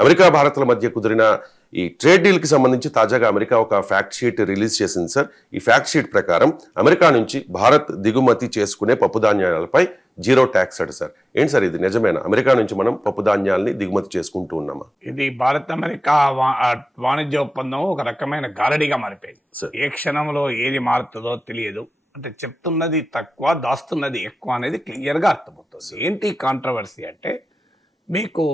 America భారత్ల మధ్య కుదిరిన ఈ ట్రేడ్ డీల్కి సంబంధించి తాజాగా అమెరికా ఒక ఫ్యాక్ట్ షీట్ రిలీజ్ చేసింది సార్. ఈ ఫ్యాక్ట్ షీట్ ప్రకారం అమెరికా నుంచి భారత్ దిగుమతి చేసుకునే పప్పు ధాన్యాలపై 0 ట్యాక్స్ అట సార్. ఏంటి సార్ ఇది నిజమేనా? అమెరికా నుంచి మనం పప్పు ధాన్యాల్ని దిగుమతి చేసుకుంటూ ఉన్నామా? ఇది భారత్ అమెరికా వాణిజ్య ఒప్పందం ఒక రకమైన గారడిగా మారిపోయింది. ఏ క్షణంలో ఏది మారుతుందో తెలియదు. అంటే చెప్తున్నది తక్కువ, దాస్తున్నది ఎక్కువ అనేది క్లియర్గా అర్థమవుతుంది. ఏంటి కాంట్రవర్సీ అంటే, మీకు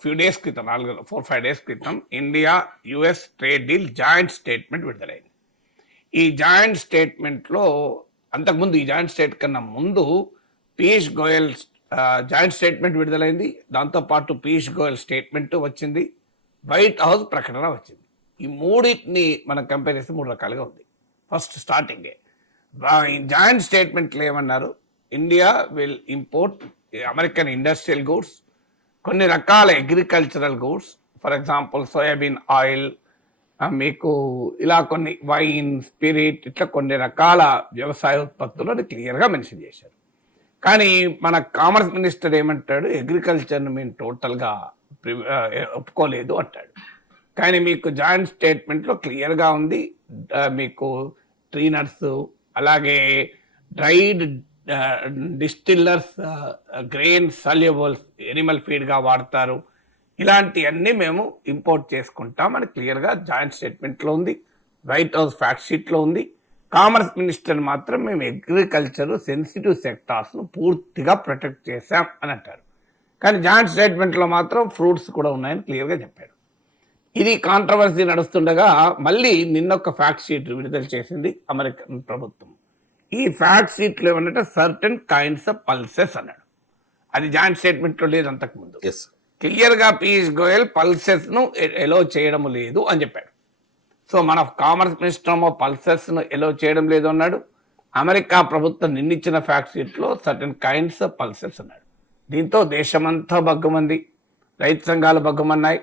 ఫ్యూ డేస్ క్రితం 4-5 డేస్ క్రితం India US trade deal joint statement విడుదలైంది. ఈ జాయింట్ స్టేట్మెంట్లో అంతకుముందు ఈ జాయింట్ స్టేట్ కన్నా ముందు పీయూష్ గోయల్ జాయింట్ స్టేట్మెంట్ విడుదలైంది. దాంతోపాటు పీయూష్ గోయల్ స్టేట్మెంట్ వచ్చింది, వైట్ హౌస్ ప్రకటన వచ్చింది. ఈ మూడింటిని మనం కంపేర్ చేస్తే 3 రకాలుగా ఉంది. ఫస్ట్ స్టార్టింగే జాయింట్ స్టేట్మెంట్లో ఏమన్నారు, India will import American industrial goods, కొన్ని రకాల agricultural goods, for example soybean oil, మీకు ఇలా కొన్ని వైన్, స్పిరిట్, ఇట్లా కొన్ని రకాల వ్యవసాయ ఉత్పత్తులు అని క్లియర్గా మెన్షన్ చేశారు. కానీ మన కామర్స్ మినిస్టర్ ఏమంటాడు, అగ్రికల్చర్ని మేము టోటల్గా ఒప్పుకోలేదు అంటాడు. కానీ మీకు జాయింట్ స్టేట్మెంట్లో క్లియర్గా ఉంది, మీకు ట్రీ నట్స్, అలాగే డ్రైడ్ డిస్టిల్లర్స్, గ్రెయిన్ సల్యుబుల్స్ ఎనిమల్ ఫీడ్గా వాడతారు, ఇలాంటివన్నీ మేము ఇంపోర్ట్ చేసుకుంటాం అని క్లియర్గా జాయింట్ స్టేట్మెంట్లో ఉంది, వైట్ హౌస్ ఫ్యాక్ట్ షీట్లో ఉంది. కామర్స్ మినిస్టర్ మాత్రం మేము అగ్రికల్చర్ సెన్సిటివ్ సెక్టార్స్ను పూర్తిగా ప్రొటెక్ట్ చేశాం అని అంటారు. కానీ జాయింట్ స్టేట్మెంట్లో మాత్రం ఫ్రూట్స్ కూడా ఉన్నాయని క్లియర్గా చెప్పాడు. ఇది కాంట్రవర్సీ నడుస్తుండగా మళ్ళీ నిన్న ఒక ఫ్యాక్ట్ షీట్ విడుదల చేసింది అమెరికన్ ప్రభుత్వం. ఈ ఫ్యాక్ట్ షీట్లో ఏమన్నట్టు సర్టన్ కైండ్స్ ఆఫ్ పల్సెస్ అన్నాడు. అది జాయింట్ స్టేట్మెంట్లో లేదు అంతకుముందు. క్లియర్గా పీయూష్ గోయల్ పల్సెస్ను ఎలో చేయడం లేదు అని చెప్పాడు. సో మన కామర్స్ మినిస్టర్ పల్సెస్ను ఎలో చేయడం లేదు అన్నాడు. అమెరికా ప్రభుత్వం నిన్నిచ్చిన ఫ్యాక్ట్ షీట్లో సర్టన్ కైండ్స్ ఆఫ్ పల్సెస్ అన్నాడు. దీంతో దేశమంతా బగ్గుమంది, రైతు సంఘాలు బగ్గుమన్నాయి.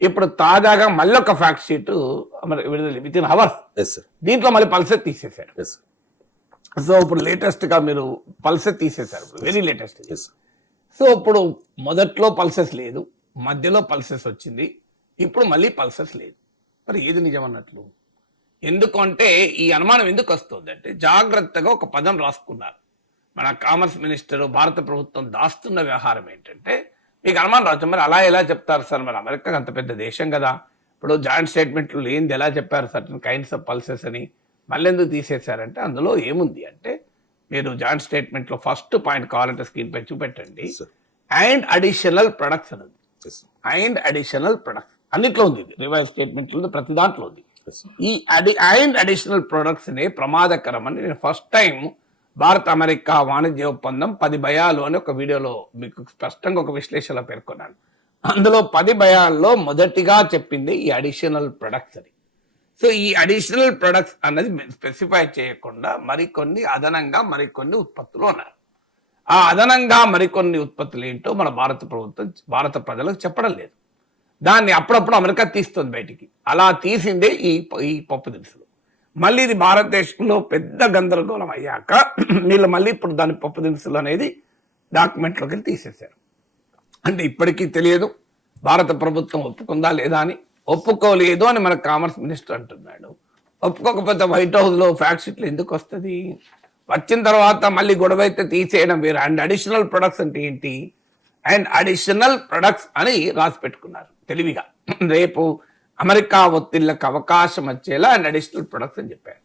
ఇప్పుడు తాజాగా మళ్ళీ ఒక ఫ్యాక్ట్ షీట్ విడుదల విత్ ఇన్ అవర్స్, దీంట్లో మళ్ళీ పల్సెస్ తీసేశారు. సో ఇప్పుడు లేటెస్ట్గా మీరు పల్సెస్ తీసేశారు, వెరీ లేటెస్ట్. సో ఇప్పుడు మొదట్లో పల్సెస్ లేదు, మధ్యలో పల్సెస్ వచ్చింది, ఇప్పుడు మళ్ళీ పల్సెస్ లేదు. మరి ఏది నిజం అన్నట్లు? ఎందుకంటే ఈ అనుమానం ఎందుకు వస్తుంది అంటే, జాగ్రత్తగా ఒక పదం రాసుకున్నారు మన కామర్స్ మినిస్టర్. భారత ప్రభుత్వం దాస్తున్న వ్యవహారం ఏంటంటే, మీకు అనుమానం రావచ్చు, మరి అలా ఎలా చెప్తారు సార్, మరి అమెరికా అంత పెద్ద దేశం కదా, ఇప్పుడు జాయింట్ స్టేట్మెంట్లు లేనిది ఎలా చెప్పారు సర్టన్ కైండ్స్ ఆఫ్ పల్సెస్ అని మళ్ళీ ఎందుకు తీసేశారంటే, అందులో ఏముంది అంటే, మీరు జాయింట్ స్టేట్మెంట్లో ఫస్ట్ పాయింట్ కావాలంటే స్క్రీన్ పై చూపెట్టండి, అండ్ అడిషనల్ ప్రొడక్ట్స్ అనేది. అండ్ అడిషనల్ ప్రొడక్ట్స్ అన్నిట్లో ఉంది, రివైజ్ స్టేట్మెంట్లో ఉంది, ప్రతి దాంట్లో ఉంది. ఈ అండ్ అడిషనల్ ప్రొడక్ట్స్ అనే ప్రమాదకరం అని నేను ఫస్ట్ టైం భారత్ అమెరికా వాణిజ్య ఒప్పందం 10 భయాలు అని ఒక వీడియోలో మీకు స్పష్టంగా ఒక విశ్లేషణలో పేర్కొన్నాను. అందులో 10 భయాల్లో మొదటిగా చెప్పింది ఈ అడిషనల్ ప్రొడక్ట్స్ అని. సో ఈ అడిషనల్ ప్రొడక్ట్స్ అన్నది స్పెసిఫై చేయకుండా మరికొన్ని అదనంగా మరికొన్ని ఉత్పత్తులు ఉన్నారు. ఆ అదనంగా మరికొన్ని ఉత్పత్తులు ఏంటో మన భారత ప్రభుత్వం భారత ప్రజలకు చెప్పడం లేదు. దాన్ని అప్పుడప్పుడు అమెరికా తీస్తుంది బయటికి. అలా తీసిందే ఈ పప్పు దినుసులు. మళ్ళీ ఇది భారతదేశంలో పెద్ద గందరగోళం అయ్యాక వీళ్ళు మళ్ళీ ఇప్పుడు దాని పప్పు దినుసులు అనేది డాక్యుమెంట్లోకి వెళ్ళి తీసేశారు. అంటే ఇప్పటికీ తెలియదు భారత ప్రభుత్వం ఒప్పుకుందా లేదా అని. ఒప్పుకోలేదు అని మన కామర్స్ మినిస్టర్ అంటున్నాడు. ఒప్పుకోకపోతే వైట్ హౌస్లో ఫ్యాక్ట్ షీట్లు ఎందుకు వస్తుంది? వచ్చిన తర్వాత మళ్ళీ గొడవ అయితే తీసేయడం వేరు. అండ్ అడిషనల్ ప్రొడక్ట్స్ అంటే ఏంటి? అండ్ అడిషనల్ ప్రొడక్ట్స్ అని రాసి పెట్టుకున్నారు తెలివిగా. రేపు అమెరికా ఒత్తిళ్ళకు అవకాశం వచ్చేలా అండ్ అడిషనల్ ప్రొడక్ట్స్ అని చెప్పారు.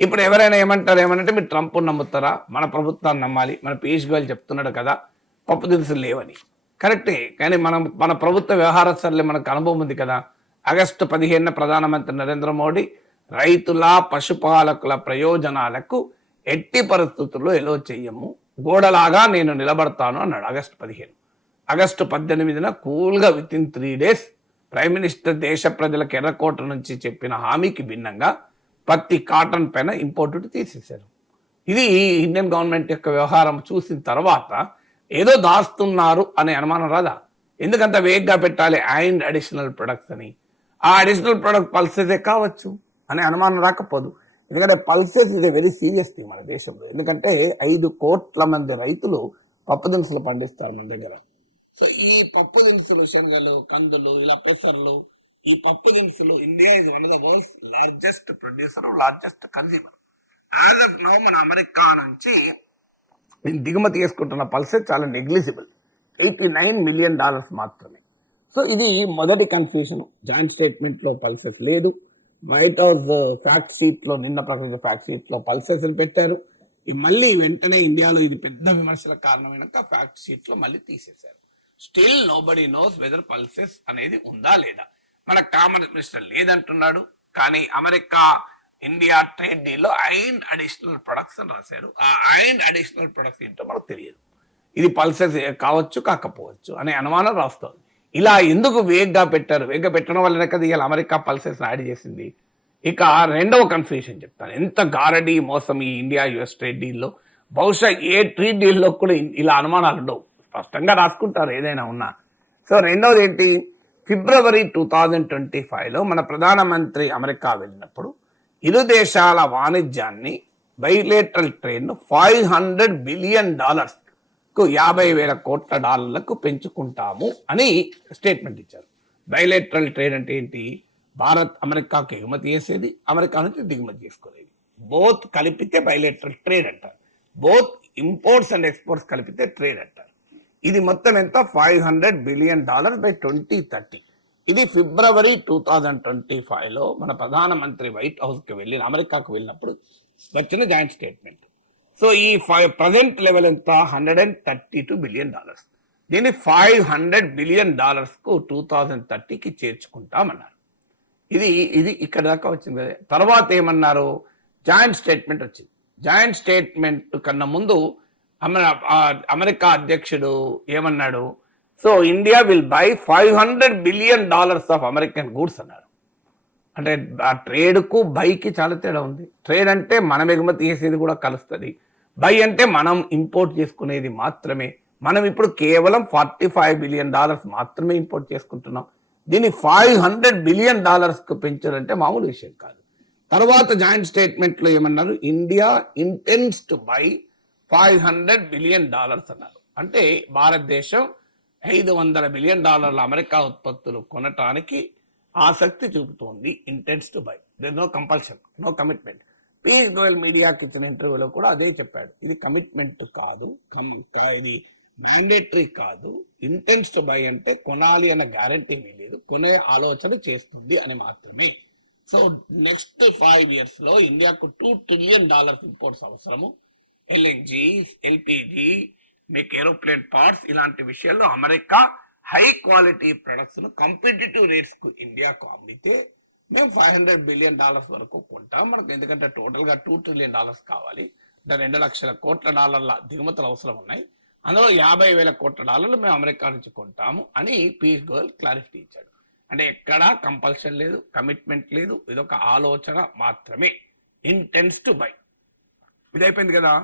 ఇప్పుడు ఎవరైనా ఏమంటే మీరు ట్రంప్ నమ్ముతారా, మన ప్రభుత్వాన్ని నమ్మాలి, మన పీయూష్ గోయల్ చెప్తున్నాడు కదా పప్పు దినుసులు లేవని. కరెక్టే, కానీ మన ప్రభుత్వ వ్యవహారస్తులే మనకు అనుభవం ఉంది కదా. ఆగస్టు 15 ప్రధానమంత్రి నరేంద్ర మోడీ రైతుల పశుపాలకుల ప్రయోజనాలకు ఎట్టి పరిస్థితుల్లో ఎలో చెయ్యము, గోడలాగా నేను నిలబడతాను అన్నాడు ఆగస్టు 15. ఆగస్టు 18న కూల్గా with in 3 days prime minister దేశ ప్రజలకు ఎర్రకోట నుంచి చెప్పిన హామీకి భిన్నంగా పత్తి, కాటన్ పైన ఇంపోర్ట్ తీసేశారు. ఇది ఇండియన్ గవర్నమెంట్ యొక్క వ్యవహారం చూసిన తర్వాత ఏదో దాస్తున్నారు అనే అనుమానం రాదా? ఎందుకంత వేగ్గా పెట్టాలి అండ్ అడిషనల్ ప్రొడక్ట్స్ అని? ఆ అడిషనల్ ప్రొడక్ట్ పల్సెసే కావచ్చు అనే అనుమానం రాకపోదు. ఎందుకంటే పల్సెస్ ఇది వెరీ సీరియస్ థింగ్ మన దేశంలో. ఎందుకంటే 5 కోట్ల మంది రైతులు పప్పు దినుసులు పండిస్తారు మన దగ్గర. సో ఈ పప్పు దినుసులు, శనగలు, కందులు, ఇలా పెసర్లు, ఈ పప్పు దినుసులు India is one of the most largest producer, largest consumer. As of now మన అమెరికా నుంచి దిగుమతి చేసుకుంటున్న పల్సెస్ చాలా నెగ్లిజిబుల్, $89 మిలియన్ మాత్రమే. సో ఇది మొదటి కన్ఫ్యూజన్. జాయింట్ స్టేట్మెంట్ లో పల్సెస్ లేదు. వైట్ హౌస్ ఫ్యాక్ట్ షీట్ లో, నిన్న ప్రకటించిన ఫ్యాక్ట్ షీట్ లో పల్సెస్ పెట్టారు. మళ్ళీ వెంటనే ఇండియాలో ఇది పెద్ద విమర్శలకు కారణమైనాక ఫ్యాక్ట్ షీట్ లో మళ్ళీ తీసేశారు. Still nobody knows whether pulses అనేది ఉందా లేదా. మన కామర్స్ మినిస్టర్ లేదంటున్నాడు, కానీ అమెరికా ఇండియా ట్రేడ్ డీల్ లో అండ్ అడిషనల్ ప్రొడక్ట్స్ అని రాశారు. ఆ అండ్ అడిషనల్ ప్రొడక్ట్స్ ఏంటో మనకు తెలియదు. ఇది పల్సెస్ కావచ్చు కాకపోవచ్చు అనే అనుమానం రాస్తుంది. ఇలా ఎందుకు వేగ్గా పెట్టారు? వేగ్గా పెట్టడం వల్లనే కదా ఇవాళ అమెరికా పల్సెస్ యాడ్ చేసింది. ఇక రెండవ కన్ఫ్యూషన్ చెప్తాను. ఎంత గారడీ మోసం ఈ ఇండియా యుఎస్ ట్రేడ్ డీల్లో. బహుశా ఏ ట్రేడ్ డీల్లో కూడా ఇలా అనుమానాలు ఉండవు, స్పష్టంగా రాసుకుంటారు ఏదైనా ఉన్నా. సో రెండవది ఏంటి, ఫిబ్రవరి 2025లో మన ప్రధానమంత్రి అమెరికా వెళ్ళినప్పుడు ఇరు దేశాల వాణిజ్యాన్ని, బైలేటరల్ ట్రేడ్ను $500 బిలియన్ 50,000 కోట్ల డాలర్లకు పెంచుకుంటాము అని స్టేట్మెంట్ ఇచ్చారు. బైలేటరల్ ట్రేడ్ అంటే ఏంటి? భారత్ అమెరికాకు ఎగుమతి చేసేది, అమెరికా నుంచి దిగుమతి చేసుకునేది. బోత్ కలిపితే బైలేటరల్ ట్రేడ్ అంటారు. బోత్ ఇంపోర్ట్స్ అండ్ ఎక్స్పోర్ట్స్ కలిపితే ట్రేడ్ అంటారు. ఇది మొత్తం ఎంత? $500 బిలియన్ బై 2030. ఇది ఫిబ్రవరి 2025లో మన ప్రధానమంత్రి వైట్ హౌస్కి వెళ్ళి అమెరికాకు వెళ్ళినప్పుడు వచ్చిన జాయింట్ స్టేట్మెంట్. సో ఈ ప్రజెంట్ లెవెల్ ఎంత? $132 బిలియన్. దీన్ని $500 బిలియన్ కు 2030కి చేర్చుకుంటామన్నారు. ఇది ఇక్కడ దాకా వచ్చింది. తర్వాత ఏమన్నారు? జాయింట్ స్టేట్మెంట్ వచ్చింది. జాయింట్ స్టేట్మెంట్ కన్నా ముందు అమెరికా అధ్యక్షుడు ఏమన్నాడు? So India will buy $500 billion of American goods అన్నారు. అంటే ఆ ట్రేడ్కు బైకి చాలా తేడా ఉంది. ట్రేడ్ అంటే మనం ఎగుమతి చేసేది కూడా కలుస్తుంది, బై అంటే మనం ఇంపోర్ట్ చేసుకునేది మాత్రమే. మనం ఇప్పుడు కేవలం $45 బిలియన్ మాత్రమే ఇంపోర్ట్ చేసుకుంటున్నాం. దీన్ని $500 బిలియన్ కు పెంచారంటే మామూలు విషయం కాదు. తర్వాత జాయింట్ స్టేట్మెంట్ లో ఏమన్నారు? India intense to by $500 billion అన్నారు. అంటే భారతదేశం $500 బిలియన్ అమెరికా ఉత్పత్తులు కొనటానికి ఆసక్తి చూపుతోంది. Intends to buy, there no compulsion, no commitment. Piyush Goyal మీడియాకి ఇచ్చిన ఇంటర్వ్యూలో కూడా అదే చెప్పాడు. ఇది కమిట్మెంట్ కాదు, ఇది మ్యాండేటరీ కాదు. ఇంటెన్స్ టు బై అంటే కొనాలి అన్న గ్యారంటీ లేదు, కొనే ఆలోచన చేస్తుంది అని మాత్రమే. సో నెక్స్ట్ 5 years లో ఇండియాకు $2 ట్రిలియన్ ఇంపోర్ట్స్ అవసరము. ఎల్ఎన్జి, ఎల్పిజి, మీకు ఏరోప్లేన్ పార్ట్స్, ఇలాంటి విషయాల్లో అమెరికా హై క్వాలిటీ ప్రొడక్ట్స్ ను కాంపిటేటివ్ రేట్స్ కు ఇండియాకు అమ్మితే మేము $500 బిలియన్ వరకు కొంటాం. మనకు ఎందుకంటే టోటల్ గా $2 ట్రిలియన్ కావాలి, అంటే $2 లక్షల కోట్ల దిగుమతులు అవసరం ఉన్నాయి. అందులో $50,000 కోట్ల మేము అమెరికా నుంచి కొంటాము అని పీయూష్ గోయల్ క్లారిటీ ఇచ్చాడు. అంటే ఎక్కడా కంపల్షన్ లేదు, కమిట్మెంట్ లేదు, ఇదొక ఆలోచన మాత్రమే. Intense to by. ఇది అయిపోయింది కదా.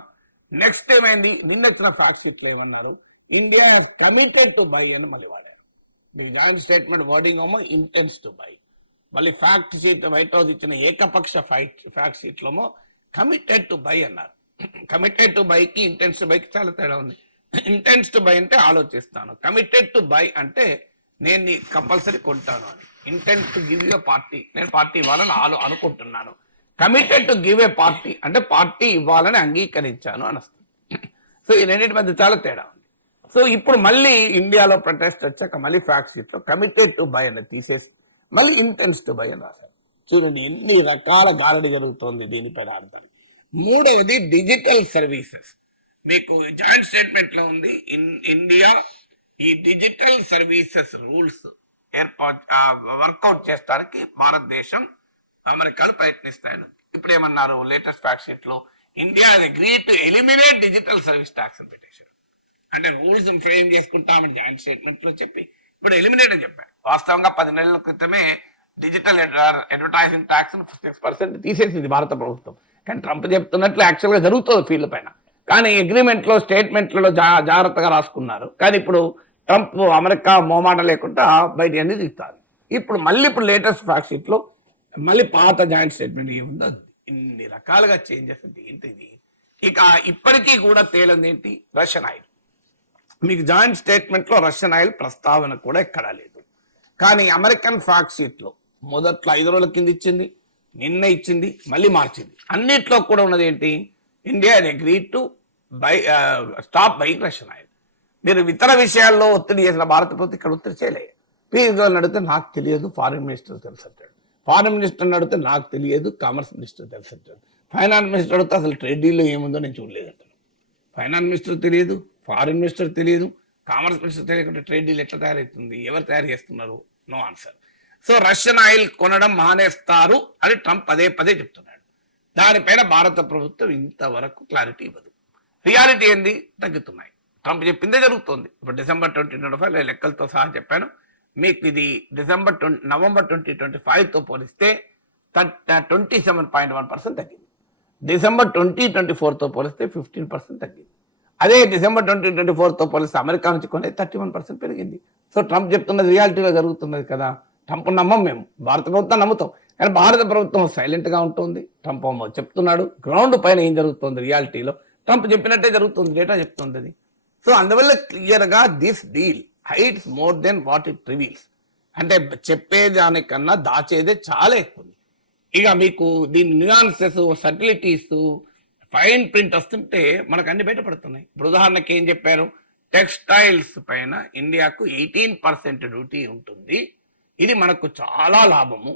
నెక్స్ట్ ఏమైంది? నిన్న వచ్చిన ఫ్యాక్ట్ షీట్లు ఏమన్నారు? ఇండియా కమిటెడ్ టు బై అని మళ్ళీ వాడారు. మీ జాయింట్ స్టేట్మెంట్ వర్డింగ్ ఏమో ఇంటెన్స్ టు బై, మళ్ళీ ఫ్యాక్ట్ షీట్ వైట్ హౌస్ ఇచ్చిన ఏకపక్ష fact sheet Lomo committed to by అన్నారు. కమిటెడ్ టు బైకి ఇంటెన్స్ టు బైకి చాలా తేడా ఉంది. ఇంటెన్స్ టు బై అంటే ఆలోచిస్తాను, కమిటెడ్ టు బై అంటే నేను కంపల్సరీ కొంటాను అని. Intent to give a party, నేను పార్టీ ఇవ్వాలని అనుకుంటున్నాను. Committed to give a party అంటే పార్టీ ఇవ్వాలని అంగీకరించాను అని వస్తుంది. సో ఈ రెండింటి మధ్య చాలా తేడా ఉంది. సో ఇప్పుడు మళ్ళీ ఇండియాలో ప్రొటెస్ట్ వచ్చాక మళ్ళీ ఫ్యాక్ట్ షీట్ లో కమిటెడ్ టు బై అని తీసేసి మళ్ళీ ఇంటెన్స్ టు బై అని రాశారు. చూడండి ఎన్ని రకాల గారడి జరుగుతోంది దీనిపైన అర్థం. మూడవది డిజిటల్ సర్వీసెస్. మీకు జాయింట్ స్టేట్మెంట్ లో ఉంది, ఇండియా ఈ డిజిటల్ సర్వీసెస్ రూల్స్ వర్కౌట్ చేస్తానికి భారతదేశం అమెరికాలు ప్రయత్నిస్తాయని. ఇప్పుడు ఏమన్నారు లేటెస్ట్ ఫ్యాక్ట్ షీట్ లో? India agree to eliminate digital service tax అని పెట్టేశారు. అంటే రూల్స్ ఫ్రేమ్ చేసుకుంటామని జాయింట్ స్టేట్మెంట్ లో చెప్పి ఇప్పుడు ఎలిమినేట్ అని చెప్పారు. వాస్తవంగా 10 నెలల క్రితమే డిజిటల్ అడ్వర్టైజింగ్ ట్యాక్స్ 6% తీసేసింది భారత ప్రభుత్వం. కానీ ట్రంప్ చెప్తున్నట్లు యాక్చువల్ గా జరుగుతుంది ఫీల్డ్ పైన. కానీ అగ్రిమెంట్ లో స్టేట్మెంట్లలో జాగ్రత్తగా రాసుకున్నారు. కానీ ఇప్పుడు ట్రంప్ అమెరికా మోమాట లేకుండా బయట అన్ని తీస్తారు. ఇప్పుడు లేటెస్ట్ ఫ్యాక్ట్ షీట్ లో మళ్ళీ పాత జాయింట్ స్టేట్మెంట్ ఏముందో ఇన్ని రకాలుగా చేంజెస్ అంటే ఏంటిది. ఇక ఇప్పటికీ కూడా తేలింది ఏంటి? Russian oil. మీకు జాయింట్ స్టేట్మెంట్లో రష్యన్ ఆయిల్ ప్రస్తావన కూడా ఎక్కడా లేదు. కానీ అమెరికన్ ఫ్యాక్ట్ షీట్లో మొదట్లో 5 రోజుల కింద ఇచ్చింది, నిన్న ఇచ్చింది, మళ్ళీ మార్చింది. అన్నిట్లో కూడా ఉన్నది ఏంటి? India agree to buy stop buying Russian oil. మీరు ఇతర విషయాల్లో ఒత్తిడి చేసిన భారత ప్రభుత్వం ఇక్కడ ఒత్తిడి చేయలేదు. పీయూష్ గోయల్ అడిగితే నాకు తెలియదు, ఫారిన్ మినిస్టర్ తెలుసు అంటాడు. ఫారిన్ మినిస్టర్ అడిగితే నాకు తెలియదు, కామర్స్ మినిస్టర్ తెలుసు అంటాడు. ఫైనాన్స్ మినిస్టర్ అడిగితే అసలు ట్రేడ్ డీల్లో ఏముందో నేను చూడలేదు అంటాడు. ఫైనాన్స్ మినిస్టర్ తెలియదు, ఫారిన్ మినిస్టర్ తెలియదు, కామర్స్ మినిస్టర్ తెలియకుండా ట్రేడ్ డీల్ ఎట్లా తయారవుతుంది? ఎవరు తయారు చేస్తున్నారు? No answer. So Russian oil కొనడం మానేస్తారు అని ట్రంప్ పదే పదే చెప్తున్నాడు. దానిపైన భారత ప్రభుత్వం ఇంతవరకు క్లారిటీ ఇవ్వదు. రియాలిటీ ఏంది? తగ్గుతున్నాయి. ట్రంప్ చెప్పిందే జరుగుతుంది. ఇప్పుడు డిసెంబర్ 2025 లెక్కలతో సహా చెప్పాను మీకు. ఇది నవంబర్ 2025తో పోలిస్తే 27.1% తగ్గింది. డిసెంబర్ 2024తో పోలిస్తే 15% తగ్గింది. అదే డిసెంబర్ 2024తో పోలిస్తే అమెరికా నుంచి కొనే 31% పెరిగింది. సో ట్రంప్ చెప్తున్నది రియాలిటీలో జరుగుతున్నది కదా. ట్రంప్ నమ్మం మేము, భారత ప్రభుత్వం నమ్ముతాం. కానీ భారత ప్రభుత్వం సైలెంట్గా ఉంటుంది. ట్రంప్ చెప్తున్నాడు, గ్రౌండ్ పైన ఏం జరుగుతుంది రియాలిటీలో ట్రంప్ చెప్పినట్టే జరుగుతుంది, డేటా చెప్తుంది అది. సో అందువల్ల క్లియర్గా this deal hides more than what it reveals. అంటే చెప్పేదానికన్నా దాచేదే చాలా ఎక్కువ. ఇక మీకు దీని న్యూయాన్సెస్, సటిలిటీస్, ఫైన్ ప్రింట్ వస్తుంటే మనకు అన్ని బయటపడుతున్నాయి. ఇప్పుడు ఉదాహరణకి ఏం చెప్పారు? టెక్స్టైల్స్ పైన ఇండియాకు 18% డ్యూటీ ఉంటుంది. ఇది మనకు చాలా లాభము.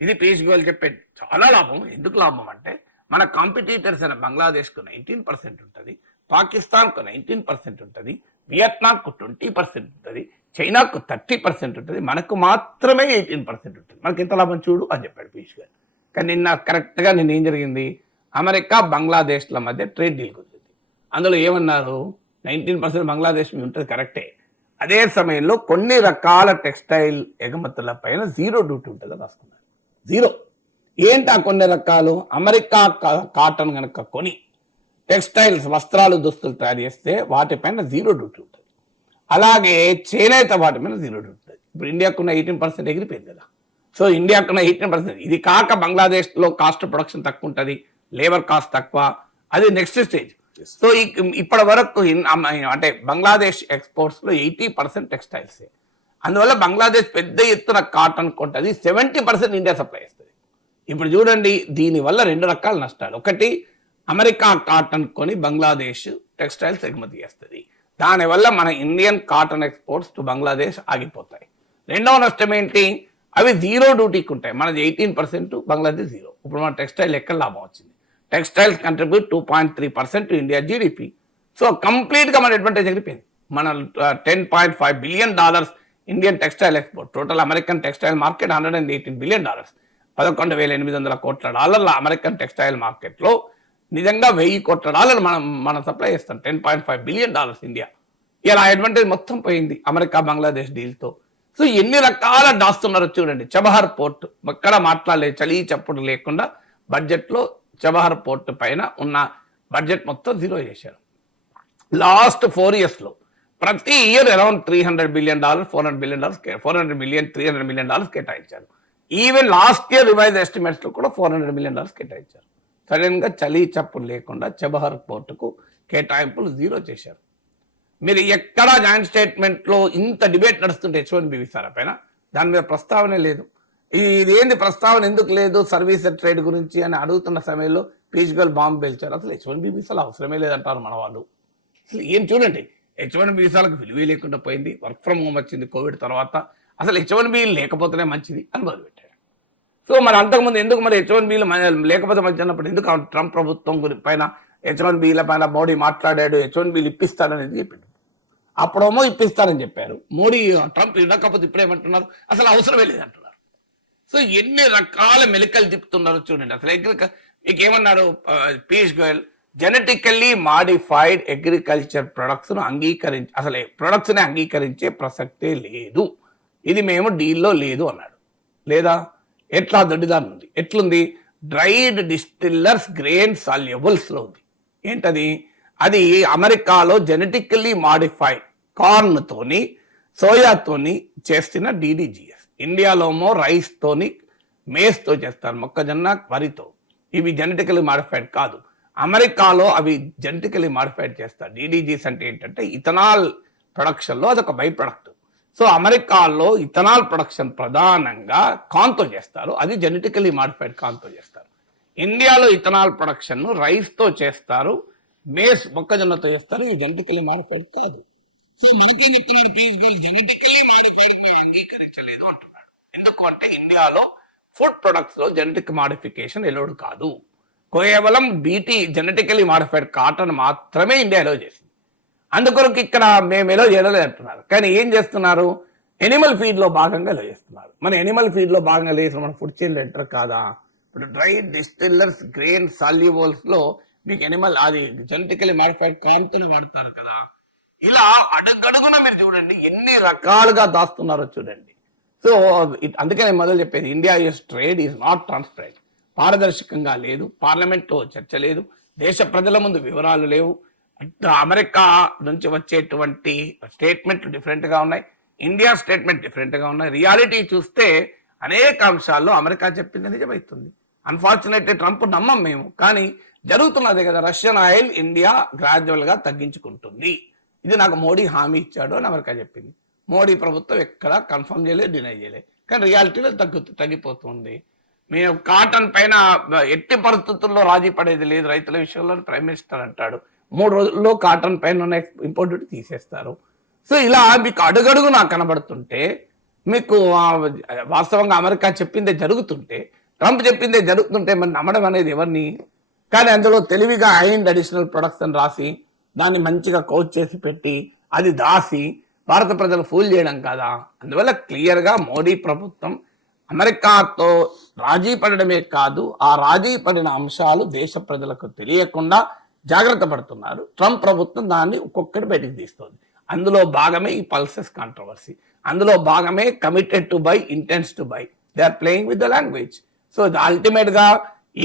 ఇది పీయూష్ గోయల్ చెప్పేది చాలా లాభం. ఎందుకు లాభం అంటే మన కాంపిటీటర్స్ అయిన బంగ్లాదేశ్కు 19% ఉంటుంది, పాకిస్తాన్కు 19% ఉంటుంది, వియత్నాంకు 20% ఉంటుంది, చైనాకు 30% ఉంటుంది, మనకు మాత్రమే 18% ఉంటుంది. మనకి ఎంత లాభం చూడు అని చెప్పాడు పీయూష్ గోయల్. కానీ నిన్న ఏం జరిగింది? అమెరికా బంగ్లాదేశ్ల మధ్య ట్రేడ్ డీల్ కుదిరింది. అందులో ఏమన్నారు? 19% బంగ్లాదేశ్ ఉంటుంది, కరెక్టే. అదే సమయంలో కొన్ని రకాల టెక్స్టైల్ ఎగుమతుల పైన 0 డ్యూటీ ఉంటుంది రాసుకున్నారు. 0 ఏంటి ఆ కొన్ని రకాలు? అమెరికా కాటన్ కనుక కొని టెక్స్టైల్స్, వస్త్రాలు, దుస్తులు తయారు చేస్తే వాటిపైన 0 డ్యూటీ ఉంటుంది. అలాగే చేనేత వాటి మీద 0 డ్యూటీ ఉంటుంది. ఇప్పుడు ఇండియాకున్న 18% ఎగిరిపోయింది కదా. సో ఇండియాకున్న 18%. ఇది కాక బంగ్లాదేశ్లో కాస్ట్ ప్రొడక్షన్ తక్కువ ఉంటుంది, లేబర్ కాస్ట్ తక్కువ, అది నెక్స్ట్ స్టేజ్. సో ఇప్పటి వరకు అంటే బంగ్లాదేశ్ ఎక్స్పోర్ట్స్లో 80% టెక్స్టైల్సే. అందువల్ల బంగ్లాదేశ్ పెద్ద ఎత్తున కాటన్ కొంటుంది, 70% ఇండియా సప్లై చేస్తుంది. ఇప్పుడు చూడండి, దీనివల్ల 2 రకాల నష్టాలు. ఒకటి, అమెరికా కాటన్ కొని బంగ్లాదేశ్ టెక్స్టైల్స్ ఎగుమతి చేస్తుంది. దానివల్ల మన Indian cotton exports to Bangladesh ఆగిపోతాయి. రెండవ నష్టం ఏంటి? అవి 0 డ్యూటీకి ఉంటాయి. మనది 18%, బంగ్లాదేశ్ 0. ఇప్పుడు మన టెక్స్టైల్ ఎక్కడ లాభం వచ్చింది? Textiles contribute 2.3% to India GDP. So కంప్లీట్గా మన అడ్వాంటేజ్ ఎగిరిపోయింది. మన $10.5 billion Indian textile export. Total American textile market $118 billion, $11,800 కోట్ల అమెరికన్ టెక్స్టైల్ మార్కెట్లో నిజంగా $1,000 కోట్ల మనం సప్లై చేస్తాం. $10.5 బిలియన్ ఇండియా. ఇలా అడ్వాంటేజ్ మొత్తం పోయింది అమెరికా బంగ్లాదేశ్ డీల్తో. సో ఎన్ని రకాల దాస్తున్నారో చూడండి. చబహార్ పోర్ట్ ఎక్కడ మాట్లాడలేదు, చలి చప్పుడు లేకుండా బడ్జెట్లో చబహార్ పోర్ట్ పైన ఉన్న బడ్జెట్ మొత్తం 0 చేశారు. లాస్ట్ 4 yearsలో ప్రతి year around $300 billion, $400 billion, $400 million, $300 million కేటాయించారు. ఈవెన్ లాస్ట్ ఇయర్ రివైజ్ ఎస్టిమేట్స్లో కూడా $400 మిలియన్ కేటాయించారు. సడన్గా చలి చప్పుడు లేకుండా చబహార్ పోర్టుకు కేటాయింపులు 0 చేశారు. మీరు ఎక్కడా జాయింట్ స్టేట్మెంట్లో ఇంత డిబేట్ నడుస్తుంటే H1B వీసాల పైన దాని మీద ప్రస్తావనే లేదు. ఇది ఏంది ప్రస్తావన ఎందుకు లేదు సర్వీస్ ట్రేడ్ గురించి అని అడుగుతున్న సమయంలో పీయూష్ గోయల్ బాంబు పేల్చారు. అసలు H1B వీసాలు అవసరమే లేదంటారు మన వాళ్ళు. అసలు ఏం చూడండి, H1B వీసాలకు విలువే లేకుండా పోయింది. వర్క్ ఫ్రమ్ హోమ్ వచ్చింది కోవిడ్ తర్వాత. అసలు H1B లేకపోతేనే మంచిది అని మొదలుపెట్టారు. సో మరి అంతకుముందు ఎందుకు మరి H1Bలు లేకపోతే మంచి అన్నప్పుడు ఎందుకు ట్రంప్ ప్రభుత్వం పైన H1Bల పైన మోడీ మాట్లాడాడు, H1Bలు ఇప్పిస్తాడనేది చెప్పిండు. అప్పుడేమో ఇప్పిస్తారని చెప్పారు మోడీ. ట్రంప్ ఇవ్వకపోతే ఇప్పుడేమంటున్నారు? అసలు అవసరమే లేదంటున్నారు. సో ఎన్ని రకాల మెలికలు తిప్పుతున్నారు చూడండి. అసలు మీకు ఏమన్నారు Piyush Goyal? Genetically modified agriculture ప్రొడక్ట్స్ను అసలు ప్రొడక్ట్స్ని అంగీకరించే ప్రసక్తే లేదు, ఇది మేము డీల్లో లేదు అన్నాడు. లేదా ఎట్లా దొడ్డిదాన్ని ఉంది? ఎట్లుంది? డ్రైడ్ డిస్టిల్లర్స్ గ్రెయిన్ సాల్యుబుల్స్లో ఉంది. ఏంటది? అది అమెరికాలో జెనెటికల్లీ మాడిఫైడ్ కార్న్తోని, సోయాతోని చేస్తున్న DDGS. ఇండియాలోమో రైస్తోని, మేస్తో చేస్తారు, మొక్కజొన్న, వరితో. ఇవి జెనెటికలీ మాడిఫైడ్ కాదు. అమెరికాలో అవి జెనెటికలీ మాడిఫైడ్ చేస్తారు. DDGS అంటే ఏంటంటే ఇథనాల్ ప్రొడక్షన్లో అదొక బై ప్రొడక్ట్. సో అమెరికాలో ఇథనాల్ ప్రొడక్షన్ ప్రధానంగా కార్న్తో చేస్తారు, అది జెనెటికలీ మాడిఫైడ్ కార్న్తో చేస్తారు. ఇండియాలో ఇథనాల్ ప్రొడక్షన్ రైస్తో చేస్తారు, మేస్ మొక్కజొన్నతో చేస్తారు, ఇది జెనెటికలీ మాడిఫైడ్ కాదు. సో మనకేం చెప్తున్నాడు పీయూష్ గోయల్, జెనెటికలీ మాడిఫైడ్ అంగీకరించలేదు అంటున్నాడు. ఎందుకు అంటే ఇండియాలో ఫుడ్ ప్రొడక్ట్స్ లో జెనెటిక్ మాడిఫికేషన్ ఎలోడ్ కాదు. కేవలం బీటీ జెనెటికలీ మాడిఫైడ్ కాటన్ మాత్రమే ఇండియా ఎలో చేసింది. అందుకొరకు ఇక్కడ మేము ఎలో చేయలేదు అంటున్నారు. కానీ ఏం చేస్తున్నారు, ఎనిమల్ ఫీడ్ లో భాగంగా ఎలో చేస్తున్నారు. మన ఎనిమల్ ఫీడ్ లో భాగంగా లేదు, మన ఫుడ్ చైన్ ఎంటర్ కాదా. ఇప్పుడు డ్రై డిస్టిల్లర్స్ గ్రెయిన్ సాల్యుబుల్స్ లో మీకు ఎనిమల్ అది జెనెటికలీ మాడిఫైడ్ కార్న్తోనే వాడతారు కదా. ఇలా అడుగడుగున మీరు చూడండి ఎన్ని రకాలుగా దాస్తున్నారో చూడండి. సో అందుకే నేను మొదలు చెప్పేది, India US trade is not transparent, పారదర్శకంగా లేదు, పార్లమెంట్లో చర్చ లేదు, దేశ ప్రజల ముందు వివరాలు లేవు. అమెరికా నుంచి వచ్చేటువంటి స్టేట్మెంట్లు డిఫరెంట్గా ఉన్నాయి, ఇండియా స్టేట్మెంట్ డిఫరెంట్గా ఉన్నాయి. రియాలిటీ చూస్తే అనేక అంశాల్లో అమెరికా చెప్పింది నిజమవుతుంది. అన్ఫార్చునేట్లీ ట్రంప్ నమ్మం మేము, కానీ జరుగుతున్నదే కదా. రష్యన్ ఆయిల్ ఇండియా గ్రాడ్యువల్గా తగ్గించుకుంటుంది, ఇది నాకు మోడీ హామీ ఇచ్చాడు అని అమెరికా చెప్పింది. మోడీ ప్రభుత్వం ఎక్కడా కన్ఫర్మ్ చేయలేదు, డినై చేయలేదు, కానీ రియాలిటీలో తగ్గిపోతుంది. మేము కాటన్ పైన ఎట్టి పరిస్థితుల్లో రాజీ పడేది లేదు రైతుల విషయంలో ప్రైమ్ మినిస్టర్ అంటాడు. 3 రోజుల్లో కాటన్ పైన ఉన్న ఇంపోర్ట్ డ్యూటీ తీసేస్తారు. సో ఇలా మీకు అడుగడుగు నాకు కనబడుతుంటే, మీకు వాస్తవంగా అమెరికా చెప్పిందే జరుగుతుంటే, ట్రంప్ చెప్పిందే జరుగుతుంటే మరి నమ్మడం అనేది ఎవరిని? కానీ అందులో తెలివిగా అడిషనల్ ప్రొడక్ట్స్ అని రాసి దాన్ని మంచిగా కోచ్ చేసి పెట్టి అది దాసి భారత ప్రజలు ఫూల్ చేయడం కదా. అందువల్ల క్లియర్గా మోడీ ప్రభుత్వం అమెరికాతో రాజీ పడడమే కాదు, ఆ రాజీ పడిన అంశాలు దేశ ప్రజలకు తెలియకుండా జాగ్రత్త పడుతున్నారు. ట్రంప్ ప్రభుత్వం దాన్ని ఒక్కొక్కటి బయటికి తీస్తుంది. అందులో భాగమే ఈ పల్సెస్ కాంట్రవర్సీ, అందులో భాగమే committed to buy, intends to buy. They are playing with the language. So ultimate గా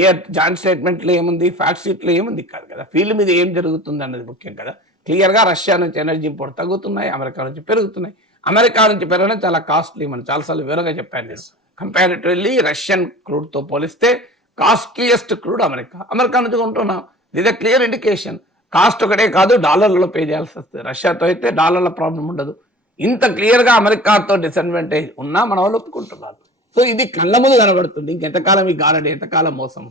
ఏ జాయింట్ స్టేట్మెంట్లో ఏముంది, ఫ్యాక్ట్ షీట్లో ఏముంది కాదు కదా, ఫీల్డ్ మీద ఏం జరుగుతుంది అన్నది ముఖ్యం కదా. క్లియర్గా రష్యా నుంచి ఎనర్జీ ఇంపోర్ట్ తగ్గుతున్నాయి, అమెరికా నుంచి పెరుగుతున్నాయి. అమెరికా నుంచి పెరగడం చాలా కాస్ట్లీ, మనం చాలాసార్లు వివరంగా చెప్పాను నేను. కంపారిటివ్లీ రష్యన్ క్రూడ్తో పోలిస్తే కాస్ట్లీయెస్ట్ క్రూడ్ అమెరికా నుంచి కొంటున్నాం. ఇది క్లియర్ ఇండికేషన్. కాస్ట్ ఒకటే కాదు, డాలర్లలో పే చేయాల్సి వస్తుంది. రష్యాతో అయితే డాలర్ల ప్రాబ్లం ఉండదు. ఇంత క్లియర్గా అమెరికాతో డిసడ్వాంటేజ్ ఉన్నా మన వాళ్ళు ఒప్పుకుంటున్నారు. సో ఇది కళ్ళ ముందు కనబడుతుంది. ఇంకెంతకాలం ఈ గారడి, ఎంతకాలం మోసం.